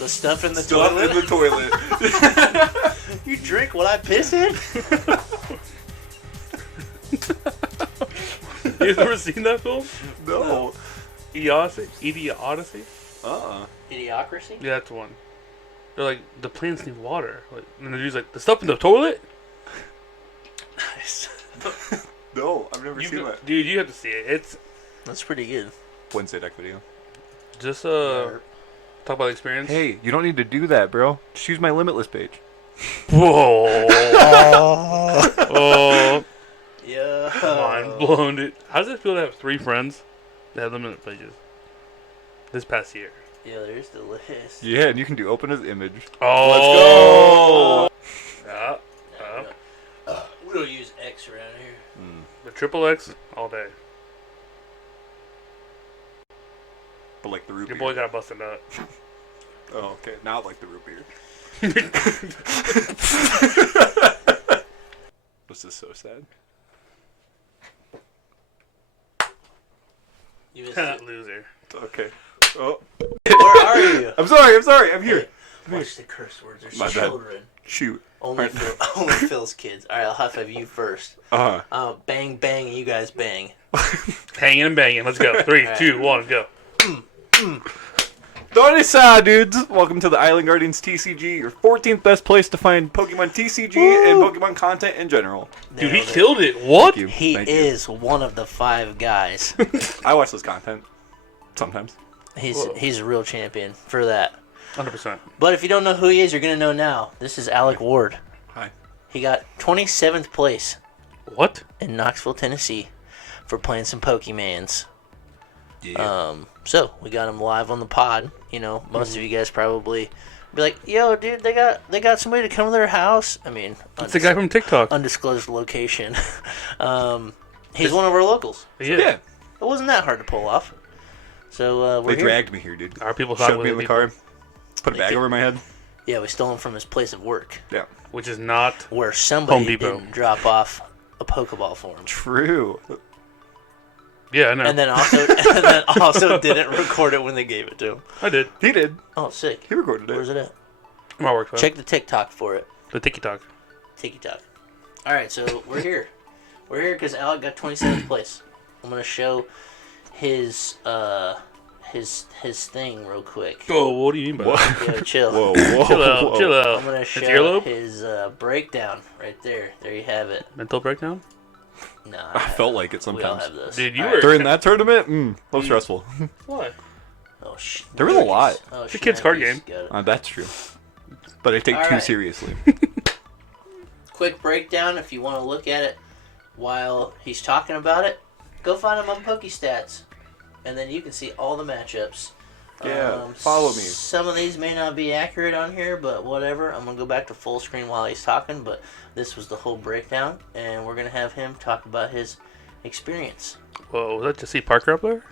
The stuff in the Stuff toilet? in the toilet. You drink what I piss in? You've never seen that film? No. Idiocy? Idiocracy? Yeah, that's the one. They're like, the plants need water. Like, and the dude's like, the stuff in the toilet? Nice. No, I've never seen that. Dude, you have to see it. It's That's pretty good. Wednesday deck video. just, talk about the experience. Hey, you don't need to do that, bro. Just use my Limitless page. Whoa. Oh. Yeah. Mind blown, dude. How does it feel to have 3 friends that have limited pages this past year? Yeah, there's the list. Yeah, and you can do open as image. Oh. Let's go! Yeah. We don't use X around here. The triple X all day. But like the root Your beer. boy got a busted nut. Oh, okay. Now like the root beer. This is so sad. You missed it. Loser. Okay. Oh. Where are you? I'm sorry. I'm here. Watch the curse words. There's My bad. children. Shoot. Only Phil's kids. All right, I'll high five you first. Bang, bang, and you guys bang. Hanging and banging. Let's go. 3, 2, 1, go. Donisa, dudes! Welcome to the Island Guardians TCG, your 14th best place to find Pokemon TCG and Pokemon content in general. Dude, he killed it. What? Thank you. He Thank you. is one of the 5 guys. I watch this content. Sometimes. He's a real champion for that. 100%. But if you don't know who he is, you're going to know now. This is Alec Ward. Hi. He got 27th place What? in Knoxville, Tennessee for playing some Pokemans. Yeah. So we got him live on the pod. You know, most of you guys probably be like, "Yo, dude, they got somebody to come to their house." I mean, It's the guy from TikTok. undisclosed location. He's one of our locals. Yeah. Yeah. It wasn't that hard to pull off. So we're They here. dragged me here, dude. Our people Shoved thought me in the car. Put a bag over my head. Yeah, we stole him from his place of work, Yeah. Which is not where somebody Home Depot. didn't drop off a Pokeball for him, True. Yeah, I know. and then also didn't record it when they gave it to him. I did. He did. Oh, sick! He recorded it. Where's it at? My work phone. Check the TikTok for it. The TikTok. TikTok. All right, so we're here. We're here because Alec got 27th place. I'm gonna show his thing real quick. Oh, what do you mean by that? Yo, chill. Whoa. Chill out. Chill out. I'm gonna It's show earlobe? his breakdown right there. There you have it. Mental breakdown? Nah, I felt like it we all sometimes. have this. Dude, you All were... During that tournament, a little stressful. What? Oh, There was a lot. Oh, It's a kid's card shnikes. game. Got it. That's true. But I take All too right. seriously. Quick breakdown if you want to look at it while he's talking about it. Go find him on PokeStats, and then you can see all the matchups. Yeah, follow me. Some of these may not be accurate on here, but whatever. I'm going to go back to full screen while he's talking, but this was the whole breakdown, and we're going to have him talk about his experience. Whoa, was that Jesse Parker up there?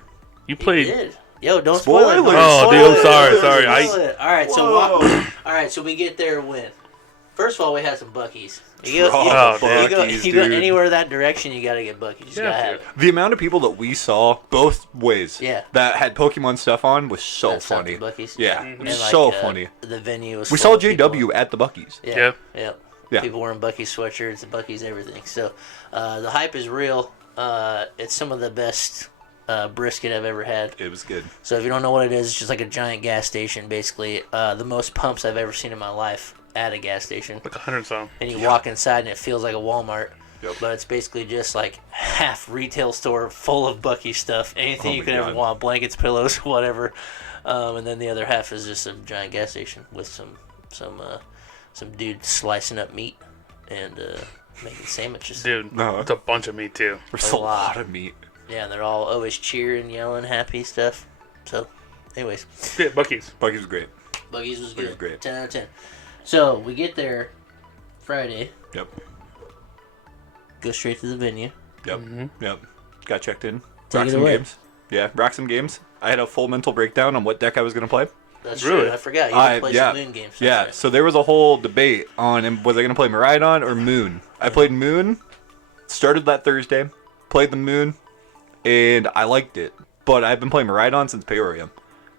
You He played... did. Yo, don't spoil it. Spoilers. Don't Oh, spoil dude, I'm it. sorry, Don't sorry. spoil it. All right, so all right, so we get there when. First of all, we had some Buc-ee's. You go, Buc-ee's, you go dude. anywhere that direction, you got to get Buc-ee's. You Yeah, got to have dude. it. The amount of people that we saw both ways Yeah. that had Pokemon stuff on was so That stuff funny. at Buc-ee's. Yeah, Mhm. it was And, so like, funny. The venue was We full saw of people. JW at the Buc-ee's. Yeah. Yeah. People wearing Buc-ee's sweatshirts and Buc-ee's everything. So the hype is real. It's some of the best brisket I've ever had. It was good. So if you don't know what it is, it's just like a giant gas station, basically. The most pumps I've ever seen in my life at a gas station. Like 100 some. And you walk inside and it feels like a Walmart. Yep. But it's basically just like half retail store full of Buc-ee stuff. Anything Oh you my could ever God. want. Blankets, pillows, whatever. And then the other half is just a giant gas station with some dude slicing up meat and making sandwiches. Dude, No. it's a bunch of meat, too. There's A a lot. lot of meat. Yeah, and they're all always cheering, yelling, happy stuff. So, anyways, Yeah, Buc-ee's. Buc-ee's was great. Buc-ee's was Buc-ee's good. was great. 10 out of 10. So, we get there Friday, Yep. go straight to the venue. Yep. Mhm. Yep. Got checked in. Take Rock it some away. games. Yeah, rock some games. I had a full mental breakdown on what deck I was going to play. That's Really? true. I forgot. You didn't play yeah. some Moon games. That's Yeah, right. so there was a whole debate on was I going to play Miraidon or Moon. I played Moon, started that Thursday, played the Moon, and I liked it. But I've been playing Miraidon since Peoria.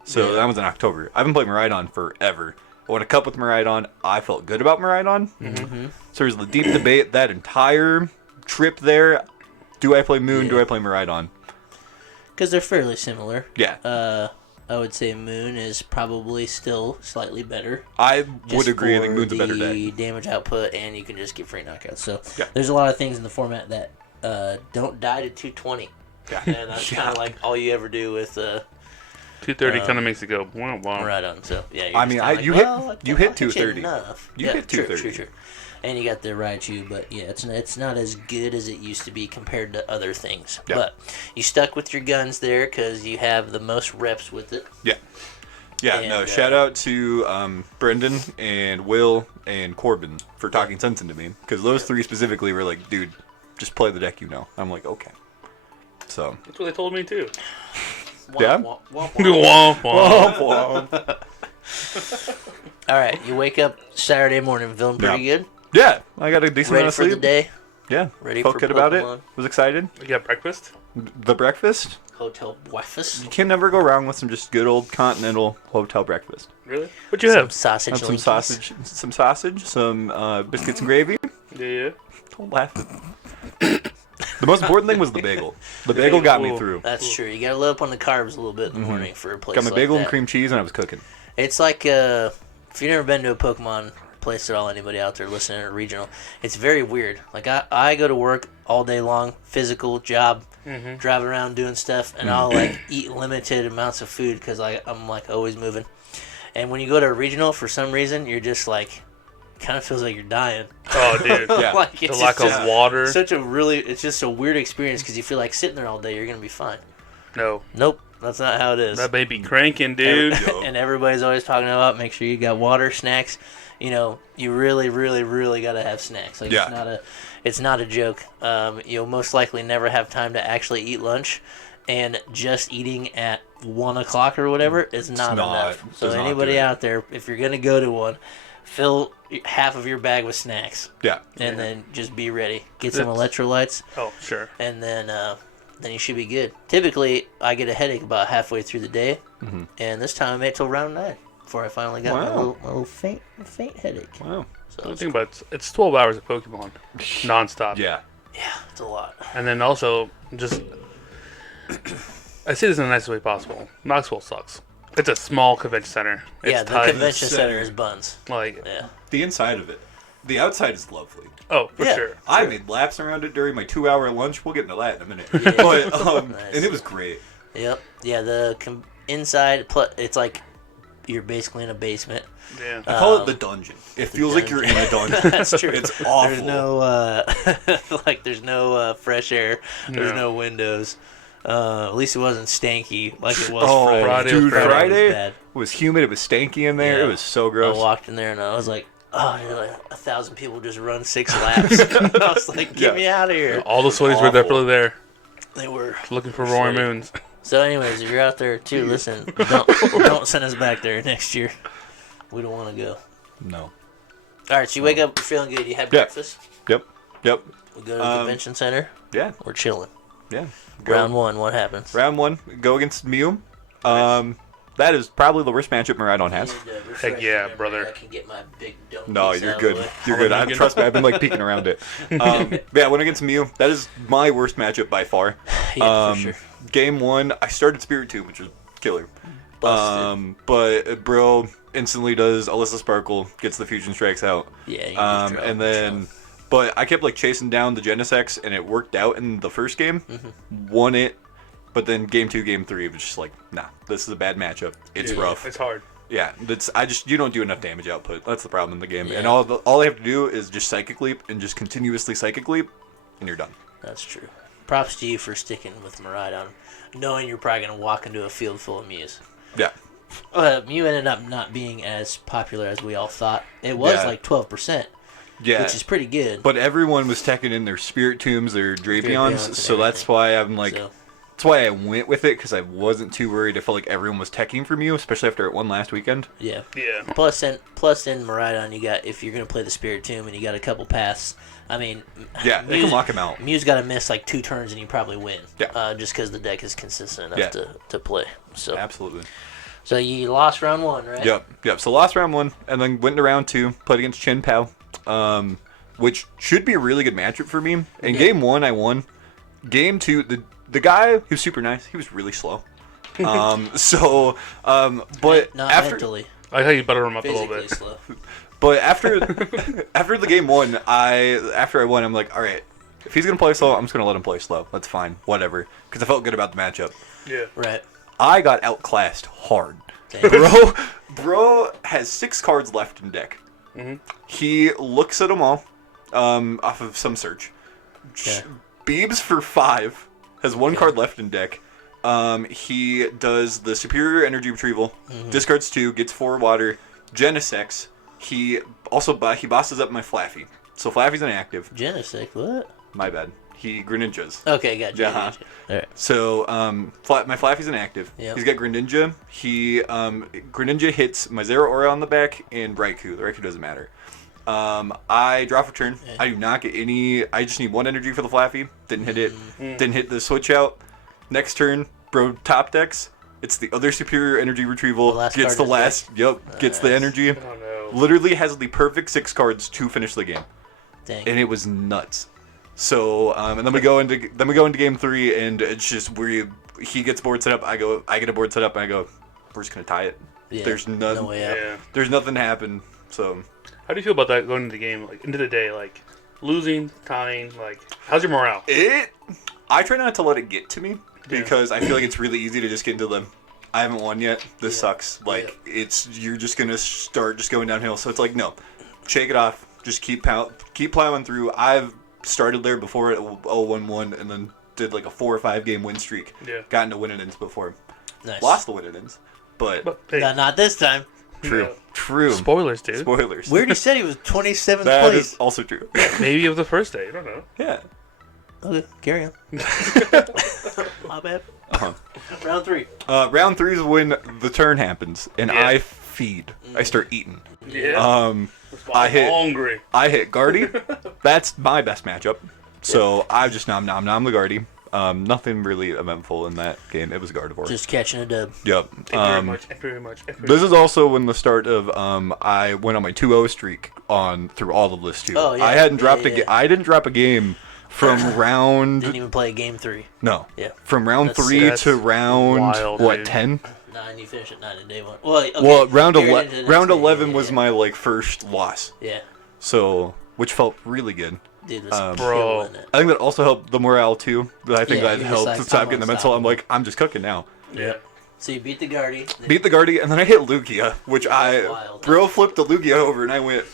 So that was in October. I've been playing Miraidon forever. I went a cup with Miraidon. I felt good about Miraidon. Mm-hmm. So there's the deep debate that entire trip there. Do I play Moon? Do I play Miraidon? Because they're fairly similar. Yeah. I would say Moon is probably still slightly better. I would Just agree. I think for Moon's a better the deck. damage output, and you can just get free knockouts. So Yeah. there's a lot of things in the format that don't die to 220. Yeah. And that's kind of like all you ever do with 230 kind of makes it go, wow. Miraidon. So yeah, you're I just mean, kinda you like, hit I 230. enough. You hit 230. True. And you got the Raichu, but yeah, it's not as good as it used to be compared to other things. Yeah. But you stuck with your guns there because you have the most reps with it. Yeah. Yeah, And, no, shout out to Brendan and Will and Corbin for talking sense into me. Because those three specifically were like, dude, just play the deck you know. I'm like, okay. So. That's what they told me too. Yeah? Womp, womp, womp. Womp, womp. All right, you wake up Saturday morning feeling pretty good, Yeah, I got a decent ready amount of for sleep. the day, Yeah, ready felt for good about Pokemon. it. Was excited. You got breakfast? The breakfast. Hotel breakfast, You can never go wrong with some just good old continental hotel breakfast. Really? What'd you some have? sausage, Have some linkies. sausage, some biscuits and gravy. Yeah. Don't laugh. The most important thing was the bagel. The bagel got me Ooh. through. That's true. You got to load up on the carbs a little bit in the morning for a place Got my like bagel that. and cream cheese, and I was cooking. It's like if you've never been to a Pokemon place at all, anybody out there listening to regional, it's very weird. Like I go to work all day long, physical job, driving around doing stuff, and I'll like eat limited amounts of food because I'm like always moving. And when you go to a regional, for some reason, you're just like, kind of feels like you're dying. Oh, dude. Yeah. Like The it's lack just of water. it's just a weird experience because you feel like sitting there all day, you're gonna be fine. No. Nope, that's not how it is. That baby cranking, dude. And everybody's always talking about make sure you got water, snacks. You know, you really, really, really got to have snacks. Like Yeah. it's not a joke. You'll most likely never have time to actually eat lunch, and just eating at 1 o'clock or whatever is not enough. So does not anybody do it. out there, if you're gonna go to one, fill half of your bag with snacks, Yeah. and then just be ready. Get some That's- electrolytes, Oh, sure. and then you should be good. Typically, I get a headache about halfway through the day, and this time I made it till round 9 before I finally got my Wow. little faint headache. Wow. So The it's, thing about it's 12 hours of Pokemon, nonstop. Yeah. yeah, it's a lot. And then also, just I say this in the nicest way possible. Knoxville sucks. It's a small convention center. It's Yeah, the tight. convention Center. center is buns. Like, Yeah. The inside of it. The outside is lovely. oh, for Yeah. sure. I made laps around it during my 2-hour lunch. We'll get into that in a minute. But Nice. and it was great. Yep. Yeah, the inside, it's like you're basically in a basement. Yeah. I call it the dungeon. It feels like you're in a dungeon. That's true. It's awful. There's no there's no fresh air. There's no windows. At least it wasn't stanky like it was Friday. Friday dude, was Friday. Friday was bad. was humid. It was stanky in there. Yeah. It was so I gross. walked in there and I was like, oh, like 1,000 people just run 6 laps. I was like, get Yeah. me out of here. All the sweaties were Awful. definitely there, They were. looking for roaring Sweaty. moons. So, anyways, if you're out there too, listen, don't send us back there next year. We don't want to go. No. All right, so you wake up, you're feeling good. You had Yeah. breakfast. Yep. Yep. We go to the convention center. Yeah. We're chilling. Yeah. Round 1, what happens? Round 1. Go against Mew. That is probably the worst matchup Miraidon has. Heck yeah, brother. I can get my big dome No, piece you're out of good. the way. You're good. Hold on, Trust me, I've been like peeking around it. Yeah, I went against Mew. That is my worst matchup by far. Yeah, for sure. Game 1, I started Spiritomb, which was killer. Busted. But bro instantly does Alyssa Sparkle, gets the Fusion Strikes out. Yeah, you can just And drop then, but I kept like chasing down the Genesect, and it worked out in the first game. Mm-hmm. Won it, but then game 2, game 3, it was just like, nah, this is a bad matchup. It's rough. It's hard. Yeah, you don't do enough damage output. That's the problem in the game. Yeah. And all I have to do is just Psychic Leap and just continuously Psychic Leap, and you're done. That's true. Props to you for sticking with Miraidon, knowing you're probably going to walk into a field full of Mews. Yeah. Mew ended up not being as popular as we all thought. It was Yeah. like 12%, Yeah. which is pretty good. But everyone was teching in their Spirit Tombs, their Drapions Drapions, and so that's everything. why I'm like, So, that's why I went with it, because I wasn't too worried. I felt like everyone was teching for Mew, especially after it won last weekend. yeah. Yeah. Plus in Miraidon, you got, if you're going to play the Spirit Tomb and you got a couple paths, I mean, Yeah, they can lock him out. Mew's got to miss like 2 turns and you probably win. Yeah. Just because the deck is consistent enough Yeah. to play. So Absolutely. So you lost round 1, right? Yep. So lost round 1, and then went into round 2, played against Chen Pao, which should be a really good matchup for me. In game 1, I won. Game 2, the guy who's super nice, he was really slow. But Not after mentally, I like how you butter him up a little physically bit. slow. But after the game 1, after I won, I'm like, all right, if he's gonna play slow, I'm just gonna let him play slow. That's fine, whatever, because I felt good about the matchup. Yeah. Right. I got outclassed hard. Dang. Bro has 6 cards left in deck. Mm-hmm. He looks at them all, off of some search. Yeah. Beebs for 5 has 1 card left in deck. He does the superior energy retrieval, discards 2, gets 4 water, Genesects. He bosses up my Flaffy. So Flaffy's inactive. Genesect, what? My bad. He Greninjas. Okay, gotcha. Yeah. Gotcha. All right. So, my Flaffy's inactive. Yep. He's got Greninja. Greninja hits my Zero Aura on the back and Raikou. The Raikou doesn't matter. I draw for turn. Yeah. I do not get any. I just need 1 energy for the Flaffy. Didn't hit it. Didn't hit the switch out. Next turn, bro top decks. It's the other superior energy retrieval. The last Gets card the in his last. Yep. Gets the energy. Oh no. Literally has the perfect 6 cards to finish the game, Dang. and it was nuts. So, and then we go into game 3, and it's just where he gets board set up. I get a board set up, and I go, we're just gonna tie it. Yeah, There's no way out. Yeah. There's nothing to happen. So, How do you feel about that going into the game, like into the day, like losing, tying, like how's your morale? I try not to let it get to me Yeah. because I feel like it's really easy to just get into the, I haven't won yet. This Yeah. sucks. Like you're just gonna start just going downhill. So it's like no, shake it off. Just keep plowing through. I've started there before at 0-1-1 and then did like a 4 or 5 game win streak. Yeah. Got into win-ins before. Nice. Lost the win-ins, but Hey, Not this time. true, Yeah. true. spoilers, dude. Spoilers. We already said he was 27th That place. is also true. Maybe it was the first day. I don't know. Yeah. Okay, carry on. My bad. Uh-huh. Round 3. Round 3 is when the turn happens and Yeah. I feed. I start eating. Yeah. I hit- hungry. I hit Guardy. That's my best matchup. So I just nom the Guardy. Nothing really eventful in that game. It was Gardevoir. Just catching a dub. Yep. Thank you very much. Thank you very much. Thank you very This is also when the start of I went on my 2-0 streak through all of this too. Oh, yeah. I hadn't dropped Yeah. I didn't drop a game from round Didn't even play game 3. no. Yeah. From round That's- 3 that's to round wild, what dude. 10? 9, you finished at 9 in day 1. Well, okay, Well, round carried 11 into the next round day, 11 yeah, was yeah. my like first loss. Yeah. So, which felt really good. Dude was Bro. killing it. I think that also helped the morale too. That I think Yeah, that you're just helped like, to stop I'm getting the mental. I'm unstoppable. like, I'm just cooking now. Yeah. So you beat the Guardy. Beat the Guardy, and then I hit Lugia, which That's wild. bro flipped the Lugia over, and I went,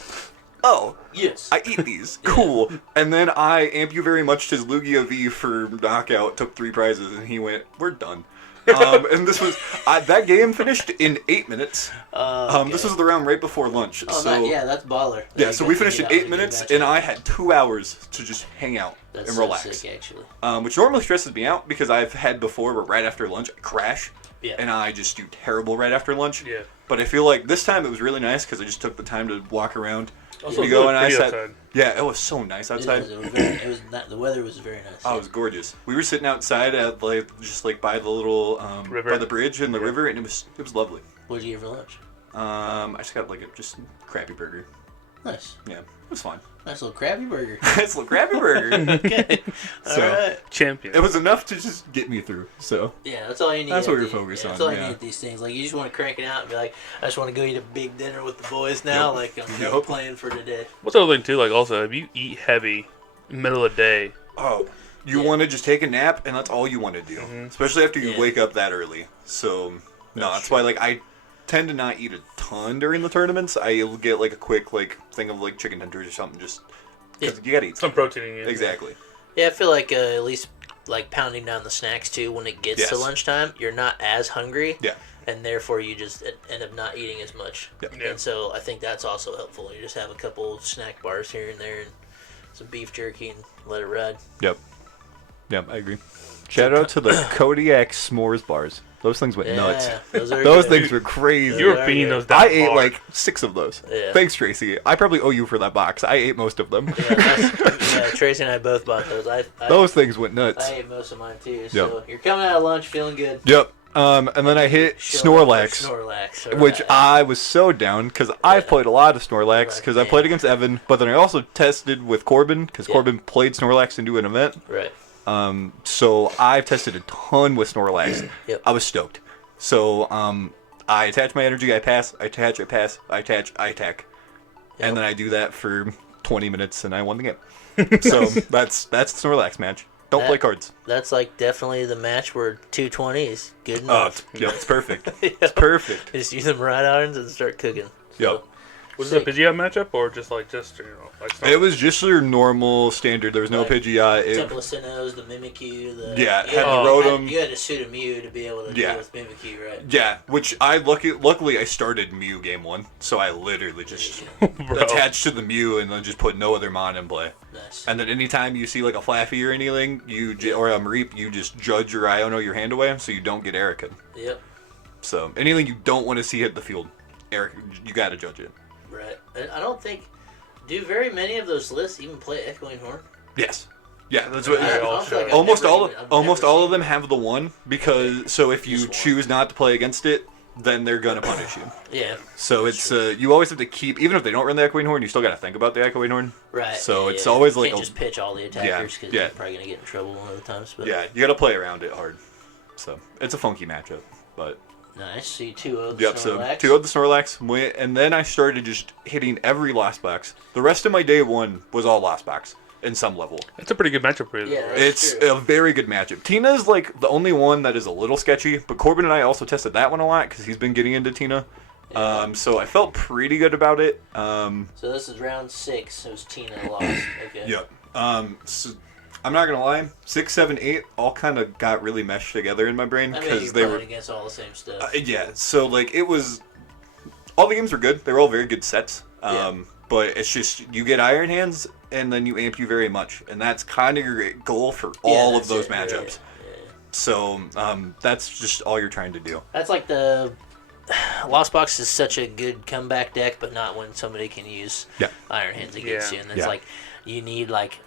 oh, Yes. I eat these, cool. And then I amp you very much his Lugia V for knockout, took 3 prizes, and he went, we're done. And this was that game finished in 8 minutes. Okay. This was the round right before lunch. Oh, so that's baller. yeah, so we finished in 8 minutes, and I had 2 hours to just hang out That's and so relax. sick, actually. Which normally stresses me out because I've had before where right after lunch I crash Yeah. and I just do terrible right after lunch. Yeah. But I feel like this time it was really nice because I just took the time to walk around. Also, We go really and I pretty sat. outside. Yeah, it was so nice outside. The weather was very nice. Oh, it was gorgeous. We were sitting outside at like by the little River. by the bridge in the Yeah. river, and it was lovely. What did you get for lunch? I just got like a just crappy burger. Nice. Yeah, it was fine. Nice little Krabby Burger. It's a little crappy burger. Okay. So- Alright. Champion. It was enough to just get me through. So Yeah, that's all you need. That's at what we're the- focused That's on, all you yeah. need at these things. Like, you just want to crank it out and be like, I just want to go eat a big dinner with the boys now. Yep. Like, I'm Yep. done playing for today. What's the other thing too? Like also, if you eat heavy, middle of the day, oh, you Yeah. want to just take a nap, and that's all you want to do, especially after you Yeah. wake up that early. So no, that's true. why like I tend to not eat a ton during the tournaments. I'll get like a quick like thing of like chicken tenders or something, just because you gotta eat some protein in it. Exactly. Yeah, I feel like at least like pounding down the snacks too when it gets to Yes. lunchtime, you're not as hungry. Yeah. And therefore, you just end up not eating as much. Yeah. Yeah. And so I think that's also helpful. You just have a couple snack bars here and there and some beef jerky and let it ride. Yep. Yep, I agree. Shout out to the Kodiak s'mores bars. Those things went Yeah, nuts. those are Those good. things were crazy. You were Yeah, feeding yeah. those down I ate hard. like 6 of those. Yeah. Thanks, Tracy. I probably owe you for that box. I ate most of them. Yeah, Tracy and I both bought those. Those things went nuts. I ate most of mine too. So you're coming out of lunch feeling good. Yep. And then I hit Snorlax. Snorlax. All Which right. I was so down because I've played a lot of Snorlax because I played against Evan, but then I also tested with Corbin because Corbin played Snorlax into an event. Right. So I've tested a ton with Snorlax. Yep. I was stoked. So I attach my energy, I pass, I attach, I pass, I attach, I attack, and then I do that for 20 minutes and I won the game. So that's the Snorlax match. Don't play cards. That's like definitely the match where 220 is good enough. It's perfect. It's perfect. Just use them right irons and start cooking. Yep. Was it a Pidgeot matchup or just like It was just your normal standard. There was no Pidgeot. Temple of Sinnohs, the Mimikyu. Yeah, you had to shoot a Mew to be able to deal with Mimikyu, right? Yeah, which luckily I started Mew game 1, so I literally just attached to the Mew and then just put no other mon in play. Nice. And then anytime you see like a Flaffy or anything, or a Mareep, you just judge your Iono your hand away so you don't get Erica. Yep. So anything you don't want to see hit the field, Eric, you got to judge it. Right. And I don't think... Do very many of those lists even play Echoing Horn? Yes. Yeah, that's what. Like almost all of them have the one because so if you choose not to play against it, then they're gonna punish you. Yeah. So it's you always have to keep, even if they don't run the Echoing Horn, you still got to think about the Echoing Horn. Right. So it's always you like can't just pitch all the attackers because you're probably gonna get in trouble one of the times. But yeah, you got to play around it hard. So it's a funky matchup, but. Nice. So you 2-0'd the Yep, Snorlax. so 2-0'd the Snorlax, and then I started just hitting every Lost Box. The rest of my day 1 was all Lost Box in some level. It's a pretty good matchup for you. Yeah, Right? It's a very good matchup. Tina's like the only one that is a little sketchy, but Corbin and I also tested that one a lot because he's been getting into Tina. Yeah. So I felt pretty good about it. So this is round 6. It was Tina lost. Okay. Yep. So I'm not gonna lie, 6, 7, 8 all kind of got really meshed together in my brain because they were against all the same stuff. Yeah. So like it was, all the games were good. They were all very good sets. But it's just you get Iron Hands and then you amp you very much, and that's kind of your goal for all of those matchups. Yeah. So that's just all you're trying to do. That's like the Lost Box is such a good comeback deck, but not when somebody can use Iron Hands against you, and it's like you need like.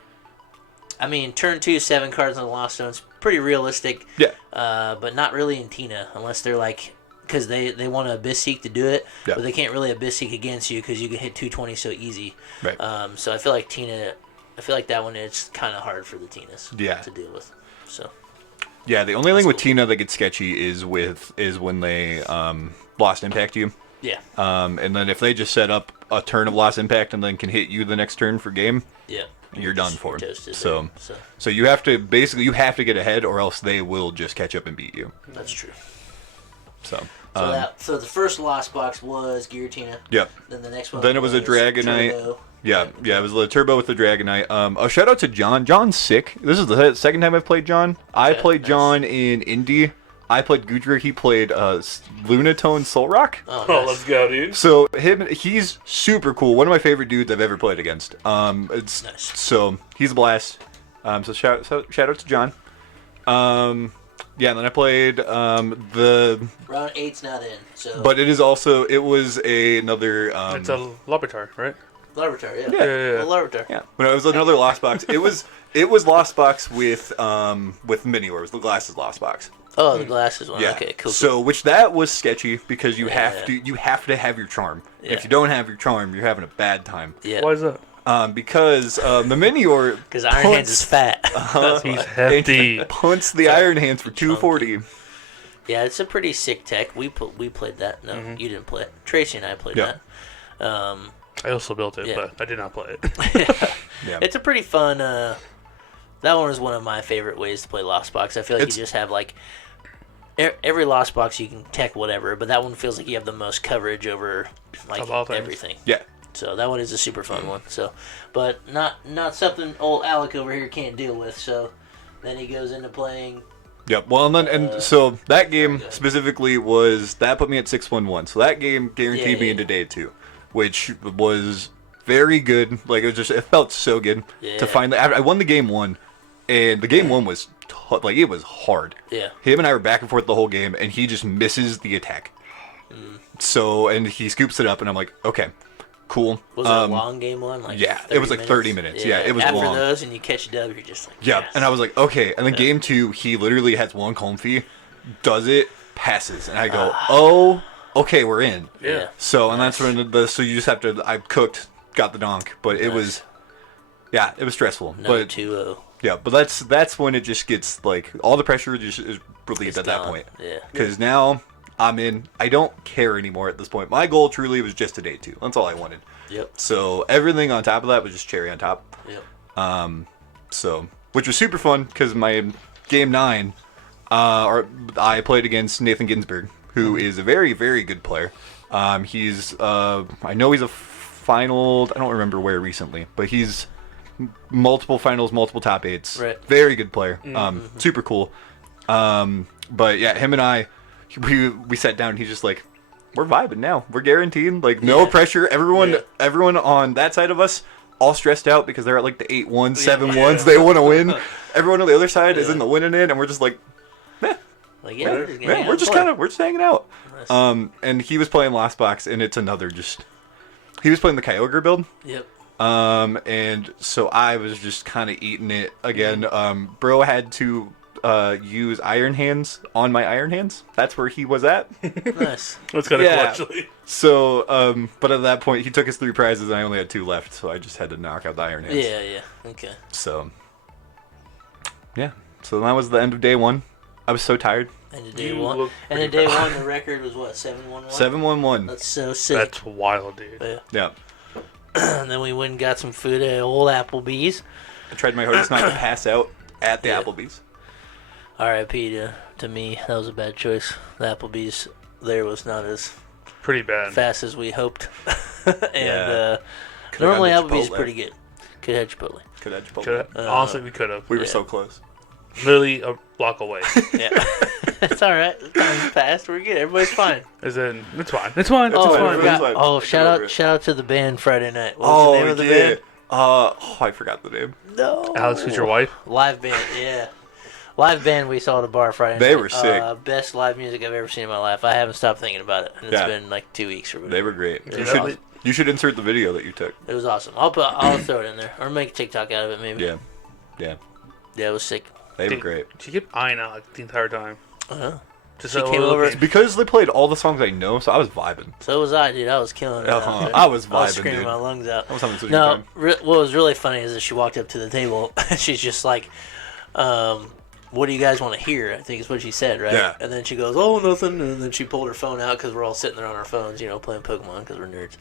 I mean, turn 2, 7 cards on the Lost Stone's pretty realistic. Yeah. But not really in Tina, unless they're like, because they want to Abyss Seek to do it, but they can't really Abyss Seek against you because you can hit 220 so easy. Right. So I feel like Tina, that one is kind of hard for the Tinas to deal with. So. Yeah, the only thing with Tina that gets sketchy is when they Lost Impact you. Yeah. And then if they just set up a turn of Lost Impact and then can hit you the next turn for game. Yeah. You're done for. So So you have to get ahead, or else they will just catch up and beat you. That's true. So So the first Lost Box was Giratina. Yep. Then the next one. Then it was a Dragonite. Turbo. Yeah, it was the Turbo with the Dragonite. A shout out to John. John's sick. This is the second time I've played John. I played John in Indy. I played Gudra. He played Lunatone Solrock. Oh, Oh, let's go, dude. So he's super cool. One of my favorite dudes I've ever played against. So he's a blast. So shout out to John. Yeah, and then I played the round 8's not in. So. But it was another. It's a Larvitar, right? Larvitar, yeah. Yeah. Larvitar. Yeah. When it was another Lost Box, it was Lost Box with Minior. It was the Glasses Lost Box. Oh, the glasses one. Yeah. Okay, cool. So, which that was sketchy because you have to have your charm. Yeah. If you don't have your charm, you're having a bad time. Yeah. Why is that? Because the Minior because Iron Hands is fat. He's hefty. punts the Iron Hands for 240. Yeah, it's a pretty sick tech. We played that. No, you didn't play it. Tracy and I played that. I also built it, but I did not play it. Yeah. It's a pretty fun. That one is one of my favorite ways to play Lost Box. I feel like you just have like every Lost Box you can tech whatever, but that one feels like you have the most coverage over like everything. Yeah. So that one is a super fun one. So, but not something old Alec over here can't deal with. So then he goes into playing. Yep. Well, so that game specifically that put me at 6-1-1. So that game guaranteed me into day 2, which was very good. Like it felt so good to finally. I won the game 1, and the game 1 was it was hard. Yeah. Him and I were back and forth the whole game, and he just misses the attack. So and he scoops it up, and I'm like, okay. Cool. Was it a long game 1? Like it was like 30 minutes. Yeah, it was After long. After those, and you catch a dub, you're just like, yeah. yes. And I was like, okay. And then game 2, he literally has one Comfy, does it, passes, and I go, oh, okay, we're in. Yeah. So, and that's when so you just have to, I cooked, got the donk, but it was, it was stressful. Another But 2-0. yeah, but that's when it just gets, like, all the pressure just is relieved It's at that gone. point. Yeah. Because now I'm in, I don't care anymore at this point. My goal truly was just a day 2. That's all I wanted. Yep. So everything on top of that was just cherry on top. Yep. So, which was super fun because my game 9, I played against Nathan Ginsberg, who is a very, very good player. He's, I know he's a final, I don't remember where recently, but he's multiple finals, multiple top 8s. Right. Very good player. Super cool. But yeah, him and I, we sat down and he's just like, we're vibing now. We're guaranteed. Like, no pressure. Everyone on that side of us, all stressed out because they're at like the 8-1, 7-1s. They want to win. Everyone on the other side is in the winning end, and we're just like, Like, we're just hanging out. Nice. And he was playing Last Box, and it's another he was playing the Kyogre build. Yep. And so I was just kind of eating it again. Bro had to use Iron Hands on my Iron Hands. That's where he was at. Nice. That's kind of cool, actually. So, but at that point, he took his 3 prizes, and I only had 2 left, so I just had to knock out the Iron Hands. Yeah. Okay. So, yeah. So that was the end of day 1. I was so tired. And in day You one, look and in pretty day proud. one, the record was what, 7-1-1? 7-1-1. That's so sick. That's wild, dude. Yeah. Yeah. And then we went and got some food at old Applebee's. I tried my hardest not to pass out at the Yeah. Applebee's. R.I.P. to me. That was a bad choice. The Applebee's there was not as Pretty bad. fast as we hoped. Yeah. And Could've normally gone to Applebee's Chipotle. pretty good. Could have Chipotle. Could have Chipotle. Coulda- honestly, we could have. We were Yeah. so close. Literally a block away. Yeah. It's all right. The time's passed. We're good. Everybody's fine. As in, it's fine. It's fine. Oh, It's fine. I fine. forgot. fine. Oh, Get over it. shout out to the band Friday night. What was the name of the band? I forgot the name. No. Alex, who's your wife? Live band, yeah. Live band we saw at a bar Friday night. They were sick. Best live music I've ever seen in my life. I haven't stopped thinking about it. And it's Yeah. been like 2 weeks or whatever. They were great. It You was should, awesome. you should insert the video that you took. It was awesome. I'll throw it in there. Or make a TikTok out of it maybe. Yeah. Yeah. Yeah, it was sick. They were Dude, great. She kept eyeing out like, the entire time. Uh-huh. Just She so came we're over- looking. Because they played all the songs I know, so I was vibing. So was I, dude. I was killing it. Uh-huh. out there. I was I was vibing, screaming dude. my lungs out. I was having such a No, good time. what was really funny is that she walked up to the table and she's just like, what do you guys want to hear? I think is what she said, right? Yeah. And then she goes, oh, nothing. And then she pulled her phone out because we're all sitting there on our phones, playing Pokemon because we're nerds.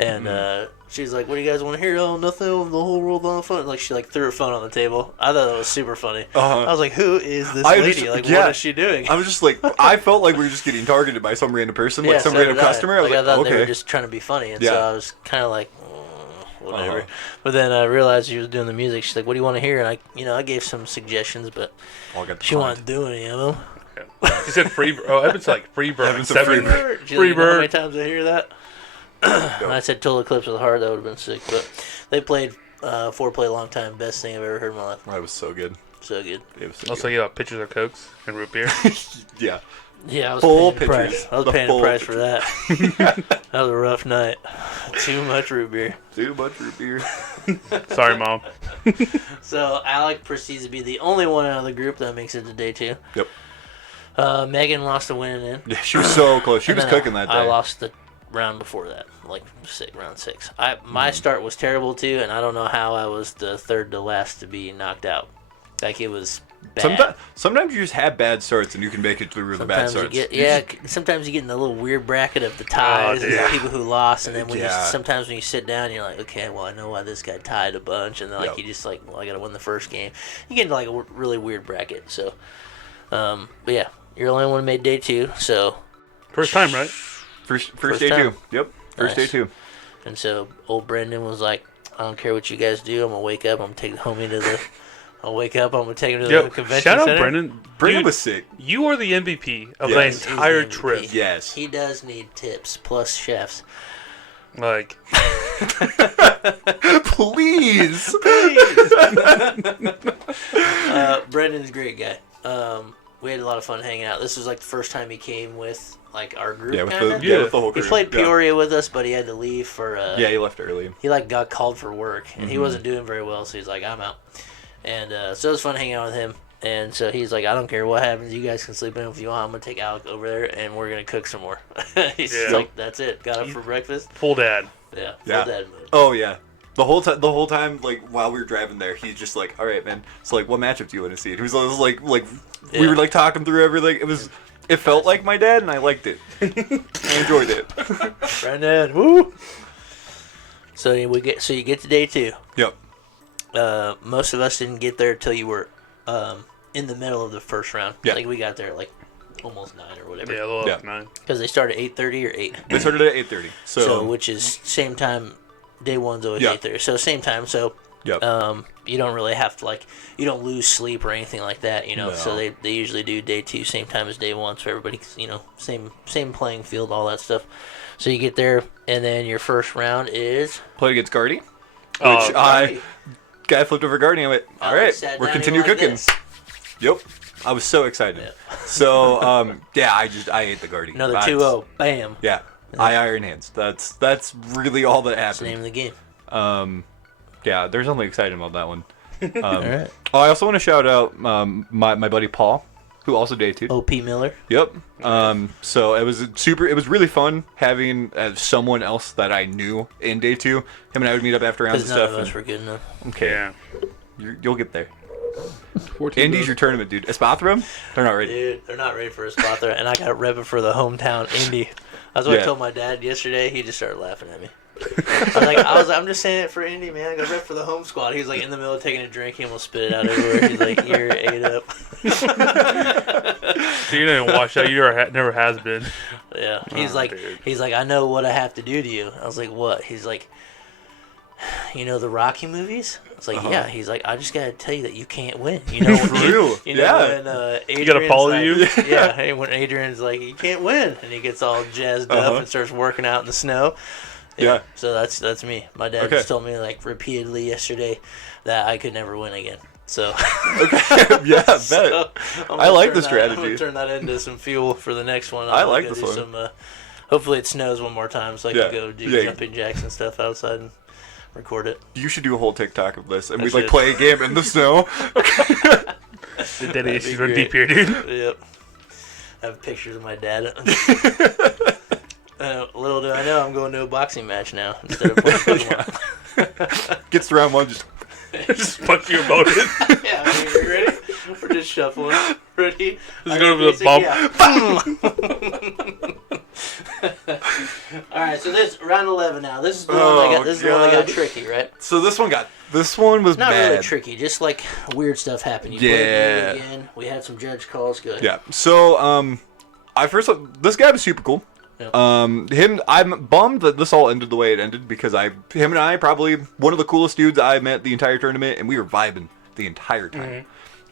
And she's like, what do you guys want to hear? Oh, nothing. The whole world on the phone. Like she threw her phone on the table. I thought that was super funny. Uh-huh. I was like, who is this I lady? just- Like, yeah. what is she doing? I was just like, I felt like we were just getting targeted by some random person, like some so random did I. customer. I was like, I thought they were okay. just trying to be funny, and so Yeah. I was kind of like, whatever. Uh-huh. But then I realized she was doing the music. She's like, "What do you want to hear?" And I gave some suggestions, but All got she declined. wasn't doing any of them. She said free. Oh, Evan's like free bird. Evan's a Like free 7 bird. She's Free like, you know how many bird. times I hear that? And I said Total Eclipse of the Heart. That would have been sick. But they played Foreplay a long time. Best thing I've ever heard in my life. That was so good. So good. It was so Also, good. you got pictures of Cokes and root beer. Yeah. Yeah, I was Full paying the price. pictures. I was The paying the full price for that. That was a rough night. Too much root beer. Too much root beer. Sorry, Mom. So Alec proceeds to be the only one out of the group that makes it to day 2. Yep. Megan lost a winning in. Yeah, she was so close. She And was then cooking that day. I lost the round before that, like round 6. My start was terrible too, and I don't know how I was the third to last to be knocked out. Like it was bad. Sometimes you just have bad starts and you can make it through the bad Sometimes starts. sometimes you get in the little weird bracket of the ties and the yeah. people who lost, and then Yeah. sometimes when you sit down, you're like, okay, well I know why this guy tied a bunch, and then like Yep. you just like, well I gotta win the first game. You get into like a really weird bracket. So, but yeah, you're the only one who made day 2. So, First time, right? First First day time. 2. Yep. First day Nice. 2. and so old Brendan was like, I don't care what you guys do. I'm gonna wake up. I'm gonna take the homie to the. I'll wake up. I'm gonna take him to the Yo, convention shout out center. Brendan. Brendan Dude, was sick. you are the MVP of Yes. the entire He's the trip. MVP. Yes. He does need tips plus chefs. Like, Please. Brendan's a great guy. We had a lot of fun hanging out. This was like the first time he came with like our group. Yeah, with kinda. the, yeah, with the whole He crew. played Yeah. Peoria with us, but he had to leave for. Yeah, he left early. He like got called for work, and he Mm-hmm. wasn't doing very well, so he's like, I'm out. And so it was fun hanging out with him. And so he's like, I don't care what happens. You guys can sleep in if you want. I'm going to take Alec over there, and we're going to cook some more. He's like, that's it. Got up for breakfast. Full dad. Yeah, full dad mode. Oh, yeah. The whole time, like, while we were driving there, he's just like, all right, man. So, like, what matchup do you want to see? He was like we were, like, talking through everything. It felt like my dad, and I liked it. I enjoyed it. Brandon, woo! So you get to day 2. Yep. Most of us didn't get there till you were in the middle of the first round. Yeah. Like we got there like almost 9 or whatever. Yeah, a little up 9. Because they start at 8:30 or 8. They started at 8:30. So which is same time. Day 1's always 8:30. So same time. So yep. You don't really have to you don't lose sleep or anything like that. No. So they usually do day 2 same time as day 1. So everybody same playing field, all that stuff. So you get there and then your first round is played against Guardy, which guy flipped over Guardy. I went, all right, we're continue cooking. Yep. I was so excited. Yeah. So, I ate the Guardy. Another 2-0. Bam. Yeah. I iron hands. That's really all that happened. That's the name of the game. Yeah, there's something exciting about that one. All right. Oh, I also want to shout out my buddy Paul, who also day 2. O.P. Miller. Yep. So it was really fun having someone else that I knew in day 2. Him and I would meet up after rounds and stuff. Because none of us were good enough. Okay. Yeah. You'll get there. 14 Indy's your tournament, dude. Espathram? They're not ready. Dude, they're not ready for Espathra, and I got to rep it for the hometown Indy. That's what I told my dad yesterday. He just started laughing at me. I'm just saying it for Indy, man. I got to rep for the home squad. He was like in the middle of taking a drink. He almost spit it out everywhere. He's like, you're ate up. So you didn't watch that. You never has been. Yeah. He's like, I know what I have to do to you. I was like, what? He's like, you know the Rocky movies? It's like, yeah. He's like, I just gotta tell you that you can't win. You know, when You gotta follow you. Yeah, hey, when Adrian's like, you can't win, and he gets all jazzed up and starts working out in the snow. Yeah. So that's me. My dad just told me repeatedly yesterday that I could never win again. So. Yeah, I bet. I like the strategy. I'm gonna turn that into some fuel for the next one. I like this one. Hopefully it snows one more time so I can go do jumping jacks and stuff outside and record it. You should do a whole TikTok of this, and we'd play a game in the snow. The dedication's run deep here, dude. Yep. I have pictures of my dad. Little do I know, I'm going to a boxing match now instead of playing Pokemon. Gets to round 1, just punch you about it. Yeah, you ready? We're just shuffling. Ready? Just go to the bump. Yeah. All right, so this round 11 now. This is the one that got. This is the one that got tricky, right? So this one was not bad. really tricky. Just like weird stuff happened. You played it again. We had some judge calls. Good. Yeah. So this guy was super cool. Yep. I'm bummed that this all ended the way it ended because him and I probably one of the coolest dudes I met the entire tournament, and we were vibing the entire time.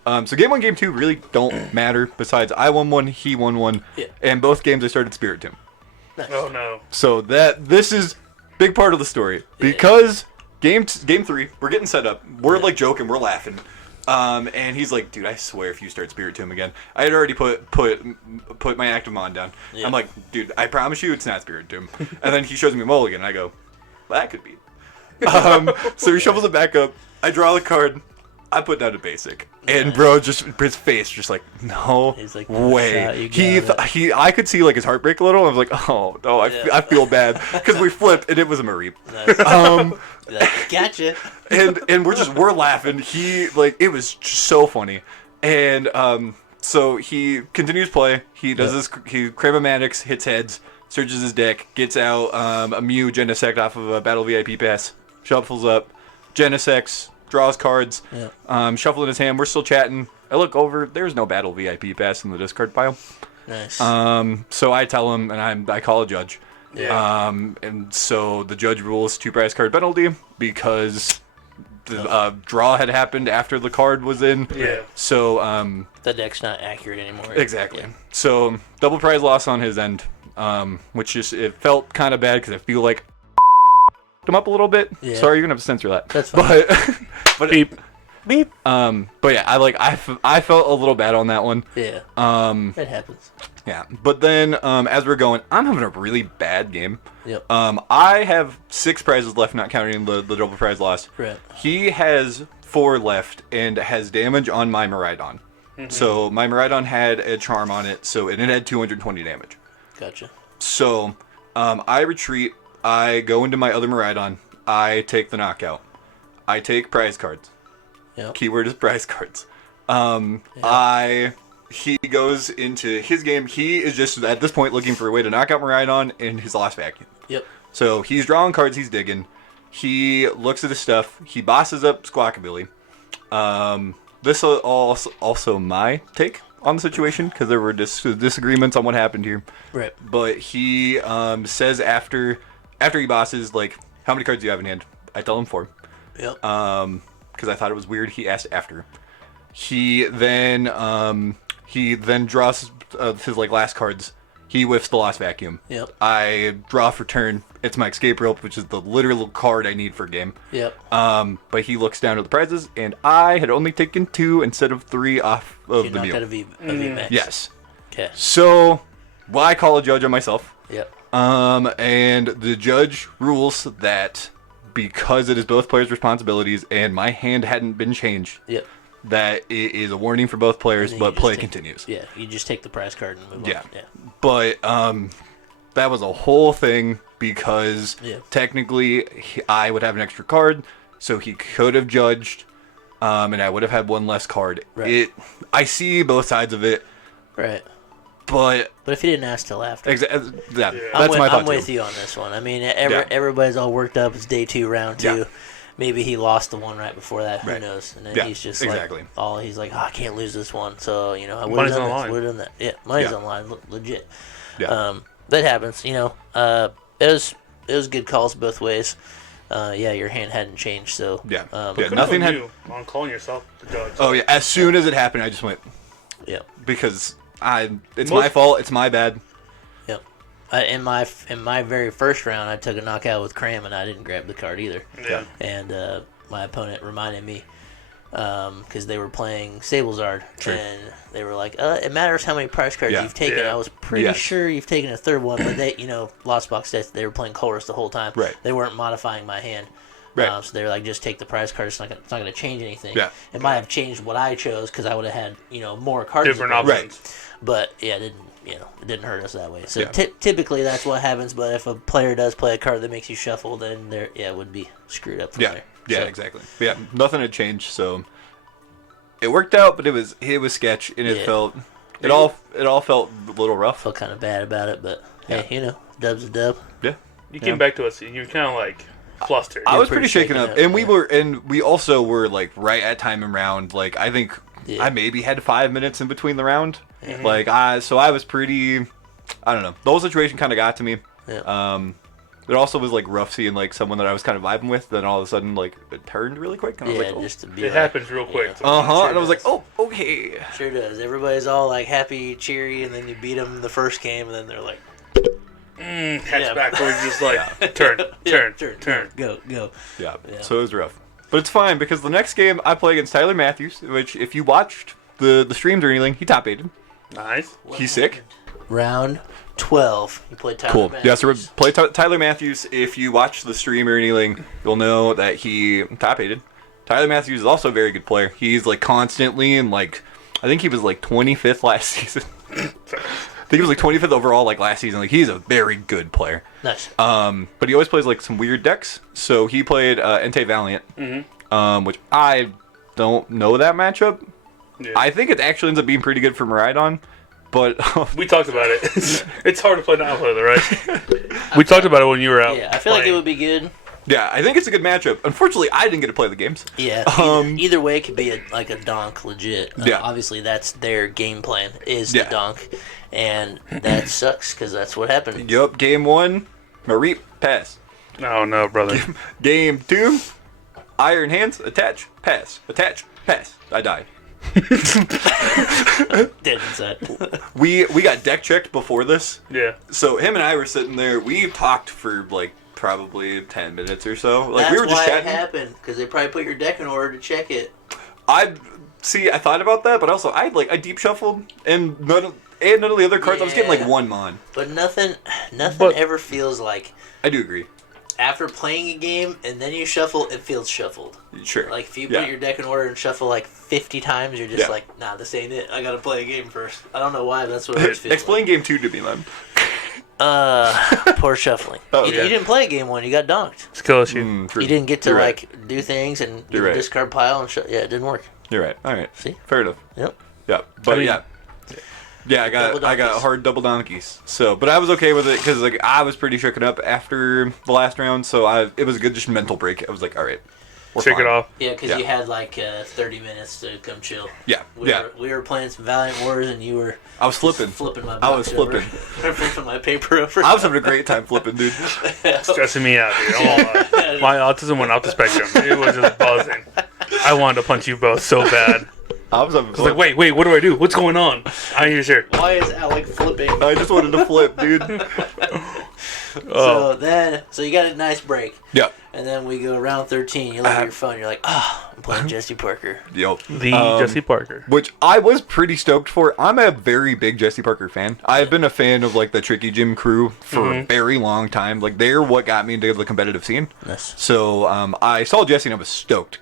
Mm-hmm. So game 1, game 2 really don't matter. Besides, I won one, he won one, and both games I started Spirit Tomb. Nice. Oh no! So this is big part of the story because game 3 we're getting set up. We're like joking, we're laughing. And he's like, dude, I swear if you start Spirit Tomb again. I had already put my active mon down. Yeah. I'm like, dude, I promise you it's not Spirit Tomb. And then he shows me Mulligan, and I go, well, that could be it. So he shovels it back up. I draw the card. I put down a basic. And bro, just his face, just like, no like, way. I could see like his heart break a little. I was like, oh no, I feel bad because we flipped and it was a Mareep. Nice. Gotcha. and we're laughing. It was so funny. And so he continues play. He does this. He Cravomatics, hits heads, searches his deck, gets out a Mew Genesect off of a Battle VIP pass, shuffles up, Genesects, draws cards, shuffling his hand. We're still chatting. I look over. There's no Battle VIP pass in the discard pile. Nice. So I tell him, and I call a judge. Yeah. And so the judge rules 2 prize card penalty because the draw had happened after the card was in. Yeah. So the deck's not accurate anymore. Exactly. Yeah. So double prize loss on his end, which just it felt kind of bad because I feel like him up a little bit. Yeah. Sorry, you're gonna have to censor that. That's fine. But beep. Beep. But yeah, I felt a little bad on that one. Yeah. It happens. Yeah. But then as we're going, I'm having a really bad game. Yep. I have 6 prizes left, not counting the double prize loss. Right. He has 4 left and has damage on my Miraidon. So my Miraidon had a charm on it, and it had 220 damage. Gotcha. So I retreat. I go into my other Miraidon. I take the knockout. I take prize cards. Yep. Keyword is prize cards. He goes into his game. He is just at this point looking for a way to knock out Miraidon in his last vacuum. Yep. So he's drawing cards. He's digging. He looks at his stuff. He bosses up Squawkabilly. This is also my take on the situation because there were disagreements on what happened here. Right. But he says after he bosses, like, how many cards do you have in hand? I tell him 4. Yep. Because I thought it was weird. He asked after. He then draws his like last cards. He whiffs the Lost Vacuum. Yep. I draw for turn. It's my escape rope, which is the literal card I need for a game. Yep. But he looks down at the prizes, and I had only taken 2 instead of 3 off of the knocked out mule. a VMAX. Yes. Okay. So, I call a judge on myself. Yep. And the judge rules that because it is both players' responsibilities, and my hand hadn't been changed. Yep. That it is a warning for both players, but play continues. Yeah, you just take the prize card and move Yeah. on. Yeah. But that was a whole thing because technically I would have an extra card, so he could have judged, and I would have had one less card. Right. I see both sides of it. Right. But if he didn't ask till after. That's I'm my thought I'm with too. you on this one. I mean, everybody's all worked up. It's day 2, round 2. Yeah. Maybe he lost the one right before that. Who Right. knows? And then Yeah, he's just exactly. he's like, I can't lose this one. So I would Money's have on done the this. line. Would have done that. Yeah, money's Yeah. on the line, legit. Yeah. That happens. It was good calls both ways. Your hand hadn't changed, so Yeah. Good Nothing on had. you on calling yourself the judge. Oh yeah. As soon as it happened, I just went yeah. because it's my fault. It's my bad. Yep. In my very first round, I took a knockout with Cram, and I didn't grab the card either. Yeah. And my opponent reminded me because they were playing Sablezard, and they were like, "It matters how many prize cards you've taken." Yeah. I was pretty sure you've taken a third one, but they, Lost Box stats. They were playing Colress the whole time. Right. They weren't modifying my hand. Right. So they were like, just take the prize card. It's not going to change anything. Yeah. It might have changed what I chose because I would have had more cards. Different available. options. But yeah, it didn't hurt us that way. So Yeah. typically that's what happens. But if a player does play a card that makes you shuffle, then it would be screwed up from there. Yeah, So, exactly. Yeah, nothing had changed, so it worked out, but it was sketch, and it felt it all felt a little rough. Felt kind of bad about it, but hey, dub's a dub. Yeah, You came back to us. You were kind of like flustered. I was pretty pretty shaken shaken up, up, and we also were like right at time and round. Like I think I maybe had 5 minutes in between the round. Mm-hmm. Like so I was pretty. I don't know. The whole situation kind of got to me. Yeah. It also was like rough seeing like someone that I was kind of vibing with, then all of a sudden like it turned really quick, and I was like, just to be It happens real quick. and I was like, oh, okay. Sure does. Everybody's all like happy, cheery, and then you beat them the first game, and then they're like, Catch backwards, just like turn. go. Yeah. Yeah. So it was rough. But it's fine because the next game I play against Tyler Matthews, which if you watched the streams or anything, he top 8'd. Nice. He's sick. Round 12. You played Tyler Cool. Matthews. Yeah, so play Tyler Matthews. If you watch the stream or anything, you'll know that he top 8'd. Tyler Matthews is also a very good player. He's like constantly in like, I think he was like 25th last season. I think he was like 25th overall like last season. Like he's a very good player. Nice. But he always plays like some weird decks. So he played Entei Valiant, which I don't know that matchup. Yeah. I think it actually ends up being pretty good for Miraidon, but We talked about it. It's hard to play now, right? We talked about it when you were out. Yeah, I feel like it would be good. yeah, I think it's a good matchup. Unfortunately, I didn't get to play the games. Yeah, either way it could be like a donk legit. Yeah. Obviously, that's their game plan is the Yeah. donk, and that sucks because that's what happened. Yup, game 1, Mareep, pass. No, brother. Game 2, Iron Hands, attach, pass. Attach, pass. I died. Dead inside. We got deck checked before this. Yeah. So him and I were sitting there. We talked for like probably 10 minutes or so. Like That's we were just why chatting. it happened because they probably put your deck in order to check it. I thought about that, but also I deep shuffled and none of the other cards. I was getting like Yeah. one mon. But nothing But- ever feels like I do agree. after playing a game and then you shuffle, it feels shuffled. Sure. Like if you put your deck in order and shuffle like 50 times, you're just like, nah, this ain't it. I gotta play a game first. I don't know why, but that's what it feels Explain game 2 to me, man. Poor shuffling. You didn't play game 1. You got donked. Skill issue. You didn't get to do things and do the discard pile and yeah, it didn't work. You're right. All right. See? Fair enough. Yep. Yeah, but yeah, I got hard double donkeys. So, but I was okay with it because like I was pretty shooken up after the last round, so it was a good just mental break. I was like, all right, shake it off. Yeah, because you had like 30 minutes to come chill. Yeah, we were playing some Valiant Wars, and you were. I was flipping. Flipping my. I was flipping. Flipping my paper over. I was having a great time flipping, dude. Stressing me out, dude. My autism went off the spectrum. It was just buzzing. I wanted to punch you both so bad. I was like, wait, what do I do? What's going on? I hear sure. Why is Alec flipping? I just wanted to flip, dude. So you got a nice break. Yeah. And then we go round 13. You look at your phone. You're like, I'm playing Jesse Parker. Yep. Jesse Parker. Which I was pretty stoked for. I'm a very big Jesse Parker fan. I've been a fan of like the Tricky Gym crew for a very long time. Like they're what got me into the competitive scene. Yes. So I saw Jesse and I was stoked,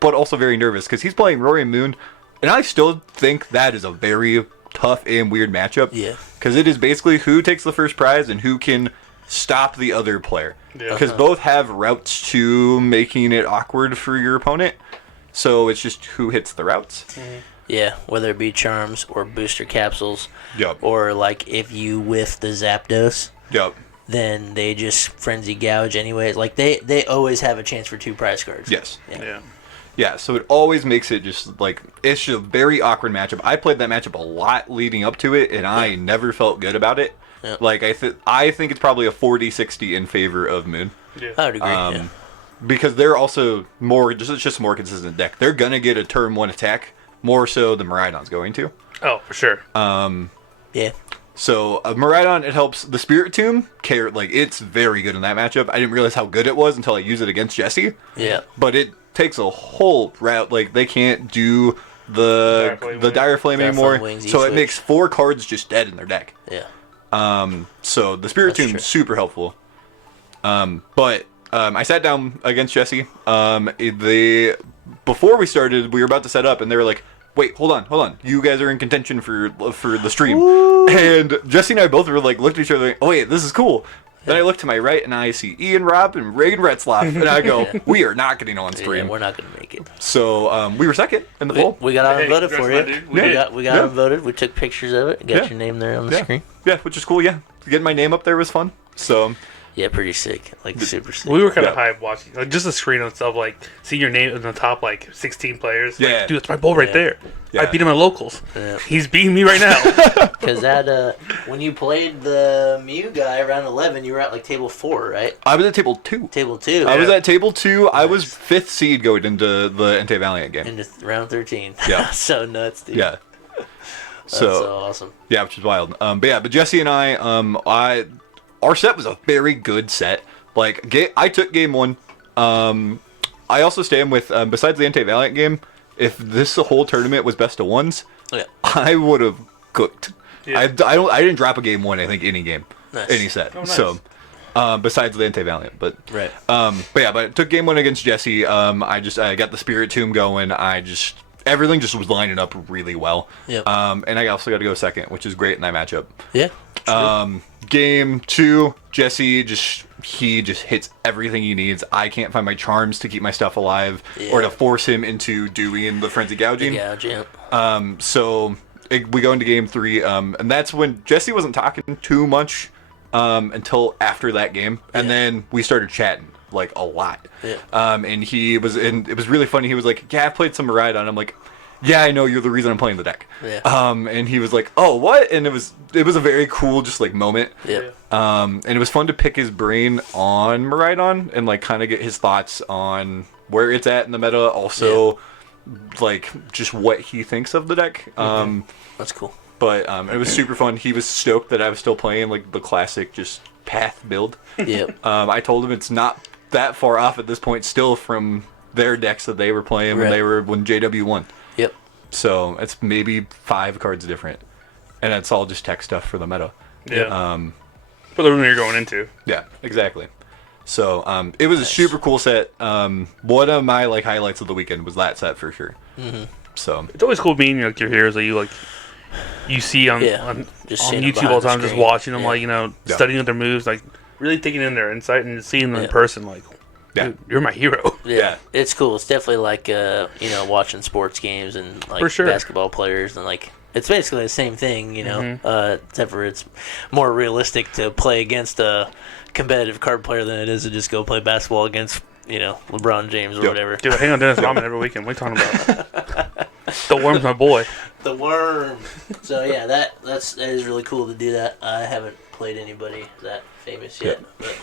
but also very nervous because he's playing Rory and Moon, and I still think that is a very tough and weird matchup. Yeah. Because it is basically who takes the first prize and who can stop the other player. Because both have routes to making it awkward for your opponent. So it's just who hits the routes. Yeah, whether it be charms or booster capsules. Yep. Or like if you whiff the Zapdos. Yep. Then they just frenzy gouge anyways. Like they always have a chance for 2 prize cards. Yes. Yeah, so it always makes it just like it's just a very awkward matchup. I played that matchup a lot leading up to it, and I never felt good about it. Yep. Like I think it's probably a 40-60 in favor of Moon. Yeah. I would agree. Because they're also it's just a more consistent deck. They're gonna get a turn 1 attack more so than Miraidon's going to. Oh, for sure. Yeah. So Miraidon, it helps the Spirit Tomb. It's very good in that matchup. I didn't realize how good it was until I used it against Jesse. Yeah. But it takes a whole route. Like they can't do the Dire Flame anymore. So it makes 4 cards just dead in their deck. Yeah. So the Spirit Tomb is super helpful. But I sat down against Jesse. Before we started, we were about to set up, and they were like, "Wait, hold on. You guys are in contention for the stream." Woo! And Jesse and I both were like, looked at each other like, "Oh wait, this is cool." Then I look to my right, and I see Ian Robb and Reagan Retzlaff, and I go, "We are not getting on stream. Yeah, we're not going to make it." So we were second in the poll. We got out and voted for you. We got out and voted. We took pictures of it and got your name there on the screen. Yeah, which is cool. Yeah, getting my name up there was fun. So. Yeah, pretty sick. Like, super sick. We were kind of hyped watching. Like, just the screen and stuff, like, seeing your name in the top, 16 players. Yeah. Like, dude, that's my bull right there. Yeah. I beat him at locals. Yeah. He's beating me right now. Because when you played the Mew guy around 11, you were at, table 4, right? I was at table 2. Table 2. I was at table 2. Nice. I was 5th seed going into the Entei Valiant game. Into round 13. Yeah. So nuts, dude. Yeah. That's so awesome. Yeah, which is wild. But Jesse and I, our set was a very good set. I took game 1. I also stand with, besides the Entei Valiant game, if this whole tournament was best of 1s, I would have cooked. Yeah. I didn't drop a game 1, I think, any game. Nice. Any set. Oh, nice. So, besides the Entei Valiant. But, right. But I took game 1 against Jesse. I got the Spirit Tomb going. Everything just was lining up really well. Yep. And I also got to go second, which is great in that matchup. Yeah. Game 2, Jesse just hits everything he needs. I can't find my charms to keep my stuff alive or to force him into doing the frenzy gouging. So we go into game 3, and that's when Jesse wasn't talking too much until after that game, and then we started chatting a lot. Yeah. And it was really funny. He was like, "Yeah, I played some Miraidon." I'm like, "Yeah, I know, you're the reason I'm playing the deck." Yeah. And he was like, "Oh, what?" And it was a very cool moment. Yeah. And it was fun to pick his brain on Miraidon and kind of get his thoughts on where it's at in the meta. Also, just what he thinks of the deck. That's cool. But it was super fun. He was stoked that I was still playing the classic just path build. Yep. I told him it's not that far off at this point still from their decks that they were playing when JW won. Yep. So it's maybe 5 cards different, and it's all just tech stuff for the meta. Yeah. For the room you're going into. Yeah, exactly. So it was a super cool set. One of my highlights of the weekend was that set for sure. Mm-hmm. So it's always cool being your heroes that you see on YouTube all the time, just watching them, studying their moves, really taking in their insight and seeing them in person. Dude, you're my hero. Yeah, it's cool. It's definitely watching sports games and for sure. basketball players and it's basically the same thing, except for it's more realistic to play against a competitive card player than it is to just go play basketball against, LeBron James or whatever. Dude, I hang on Dennis Rodman every weekend. What are you talking about? The Worm's my boy. The Worm. So, yeah, that is really cool to do that. I haven't played anybody that famous yet. But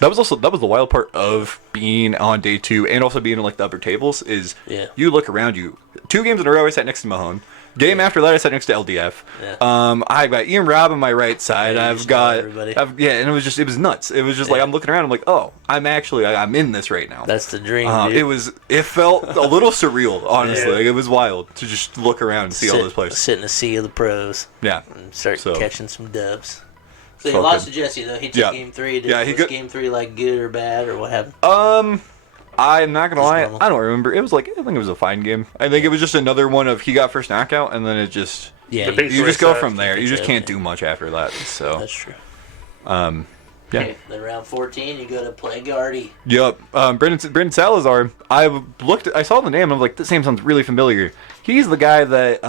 that was the wild part of being on day 2 and also being in the upper tables is you look around you. 2 games in a row I sat next to Mahone. Game after that I sat next to LDF. Yeah. I've got Ian Robb on my right side. I've got everybody. And it was nuts. It was just I'm looking around. I'm like, oh, I'm in this right now. That's the dream. Dude. It felt a little surreal, honestly. It was wild to just look around and see all those players. Sit in the sea of the pros. Yeah. And start catching some dubs. So he lost to Jesse though. He took game 3. Was game 3 good or bad or what happened? I'm not gonna lie, I don't remember. It was I think it was a fine game. I think it was just another one of he got first knockout, and then it just you just go from there. You just can't do much after that. So that's true. Yeah. Okay, then round 14, you go to play Guardy. Yep. Brendan Salazar. I saw the name, and I was like, this name sounds really familiar. He's the guy that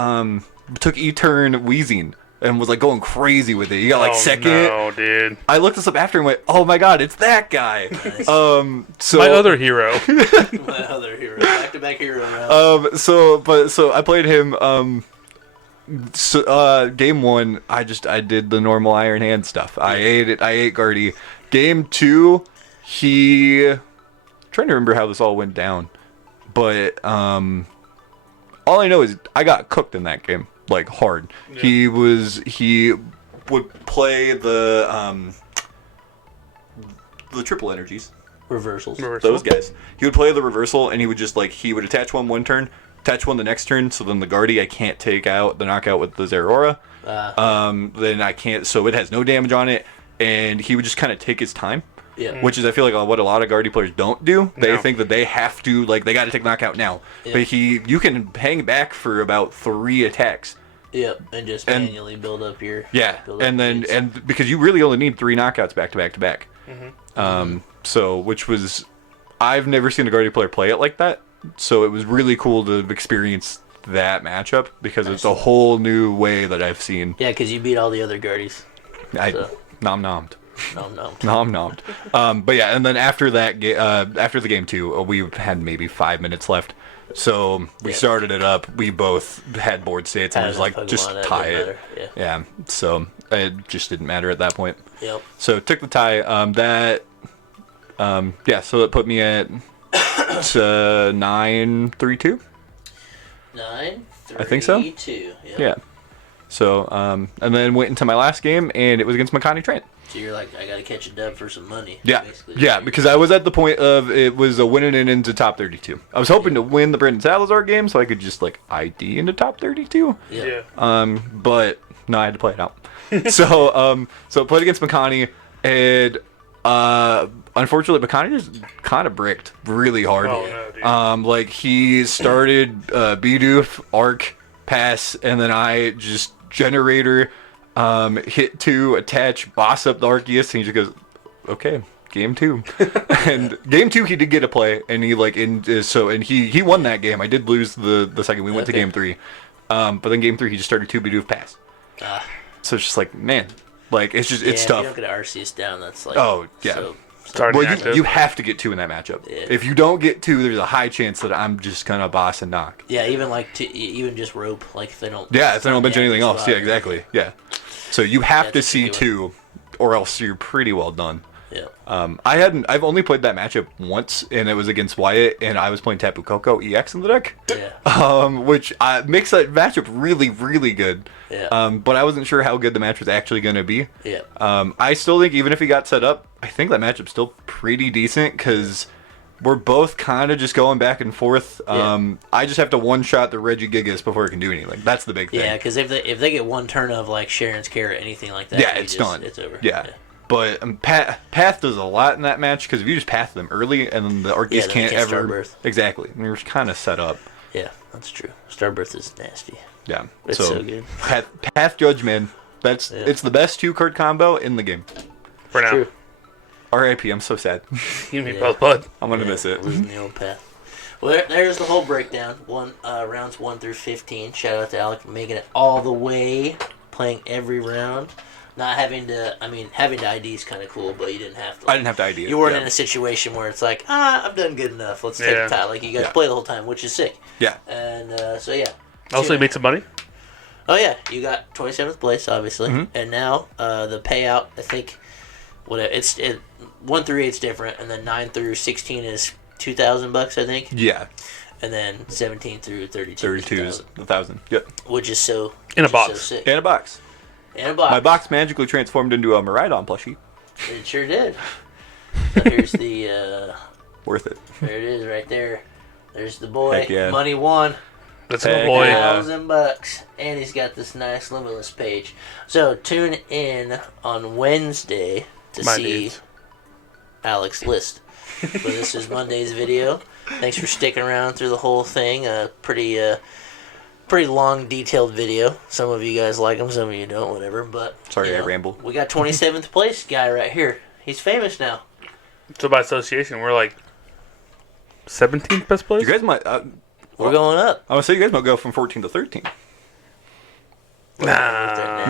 took E-turn wheezing. And was going crazy with it. He got second. No, dude. I looked this up after and went, "Oh my god, it's that guy!" Nice. So my other hero. My other hero. Back-to-back hero round. So I played him. Game 1, I did the normal Iron Hand stuff. I ate it. I ate Guardy. Game 2, I'm trying to remember how this all went down, but all I know is I got cooked in that game. Hard. Yeah. He would play the triple energies. Reversals. Those guys. He would play the reversal, and he would just he would attach one turn, attach one the next turn. So then the Guardy I can't take out the knockout with the Zeraora. Then I can't. So it has no damage on it, and he would just kind of take his time. Yeah. Which is, I feel what a lot of Guardy players don't do. They think that they have to, they got to take knockout now. Yeah. But you can hang back for about 3 attacks. Yep, and just manually build up your... Yeah, and because you really only need 3 knockouts back to back to back. Mm-hmm. So, which was... I've never seen a Guardy player play it like that. So it was really cool to experience that matchup because it's a whole new way that I've seen. Yeah, because you beat all the other Guardies. Nom-nommed. Nom-nommed. But yeah, and then after that, after the game 2, we had maybe 5 minutes left. So we started it up. We both had board states, and it was just tie it. Yeah. So it just didn't matter at that point. Yep. So took the tie. So it put me at 9-3-2. 9-3-2. I think so. Yep. Yeah. So and then went into my last game, and it was against Makani Trent. So you're I gotta catch a dub for some money. Yeah, because I was at the point of it was a winning it into top 32. I was hoping to win the Brendan Salazar game so I could just ID into top 32. Yeah. But no, I had to play it out. So I played against Makani, and unfortunately Makani just kind of bricked really hard. Oh, no, dude. He started Bidoof, Arc, Pass, and then I just Generator. Hit 2, attach, boss up the Arceus, and he just goes, okay, game 2. And game 2 he did get a play, and he he won that game. I did lose the second. We went to game 3. But then game 3 he just started 2 Bidoof Pass. So it's just man. It's just it's tough. If you don't get Arceus down, that's oh yeah. You have to get 2 in that matchup. Yeah. If you don't get 2, there's a high chance that I'm just gonna boss and knock. Yeah, even even just rope, if they don't. Yeah, if they don't bench anything else. Yeah, exactly. Yeah. So you have to see 2, or else you're pretty well done. Yeah. I've only played that matchup once, and it was against Wyatt, and I was playing Tapu Koko EX in the deck. Yeah. Which makes that matchup really, really good. Yeah. But I wasn't sure how good the match was actually going to be. Yeah. I still think even if he got set up, I think that matchup's still pretty decent because we're both kind of just going back and forth. Yeah. I just have to one-shot the Regigigas before it can do anything. That's the big thing. Yeah, because if they get one turn of Sharon's Carrot, anything like that, yeah, it's done. It's over. Yeah. But Path does a lot in that match because if you just path them early and then the Arceus can't ever Starbirth. Exactly. And you're kind of set up. Yeah, that's true. Starbirth is nasty. Yeah, it's so good. Path Judge, man, it's the best 2-card combo in the game. For now. True. R.I.P. I'm so sad. You and me both, bud. I'm gonna miss it. Losing the old Path. Well, there's the whole breakdown. Rounds 1 through 15. Shout out to Alec for making it all the way, playing every round. Not having to, having to ID is kind of cool, but you didn't have to. I didn't have to ID it. You weren't in a situation where it's like, I've done good enough. Let's take the time. Like, you guys play the whole time, which is sick. Yeah. And, so, yeah. Also, you made some money? Oh, yeah. You got 27th place, obviously. Mm-hmm. And now, the payout, I think, 1 through 8 is different, and then 9 through 16 is $2,000, I think. Yeah. And then 17 through 32 is 1,000. Yep. Which is so in a box. So sick. In a box. My box magically transformed into a Miraidon plushie. It sure did. So here's the... Worth it. There it is right there. There's the boy. Heck yeah. Money won. That's my boy. $1,000. And he's got this nice Limitless page. So tune in on Wednesday to see Alex's list. But this is Monday's video. Thanks for sticking around through the whole thing. Pretty long, detailed video. Some of you guys like them, some of you don't, whatever. But sorry, I ramble. We got 27th place guy right here. He's famous now. So by association, we're like 17th best place? You guys might... we're going up. I would say you guys might go from 14 to 13. Nah.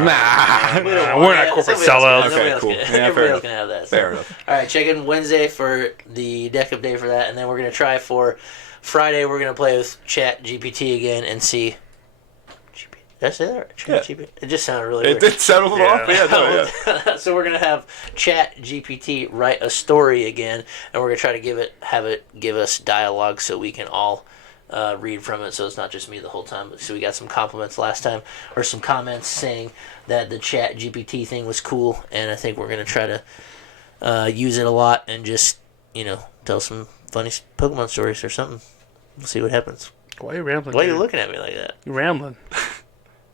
We're not corporate sellouts. Okay, cool. Yeah, fair enough. Can have that, so. Fair enough. All right, check in Wednesday for the deck of day for that, and then we're going to try for Friday. We're going to play with Chat GPT again and see... Did I say that right? GPT? It just sounded really weird. It did sound a little off. Yeah, So we're going to have Chat GPT write a story again, and we're going to try to have it give us dialogue so we can all read from it, so it's not just me the whole time. So we got some compliments last time, or some comments saying that the Chat GPT thing was cool, and I think we're going to try to use it a lot and just, tell some funny Pokemon stories or something. We'll see what happens. Why are you rambling? Why are you looking at me like that? You're rambling.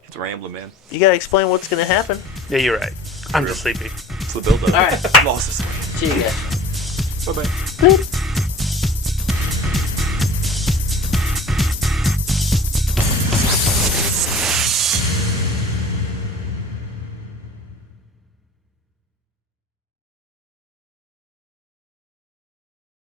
It's rambling, man. You got to explain what's going to happen. Yeah, you're right. I'm just sleepy. It's the build-up. All right. I'm all this. See you guys. Bye-bye.